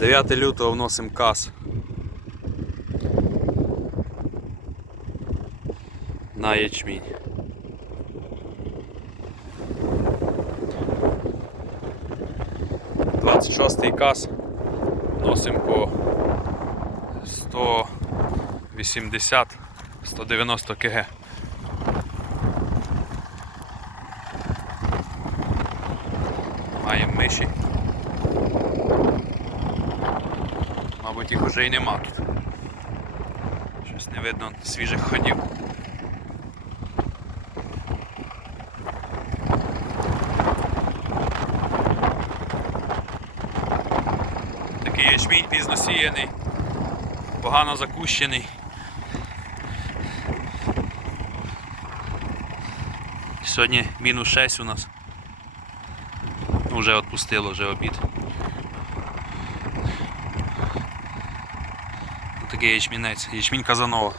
9 лютого вносимо каз. На ячмінь. Шостий каз. Вносимо по 180 190 кг. Маємо миші. Мабуть, їх вже і нема тут. Щось не видно свіжих ходів. Такий ячмінь пізно сіяний, погано закущений. Сьогодні мінус 6 у нас. Ну, Вже відпустило, вже обід. Такий ячмінець, ячмінь Казанова.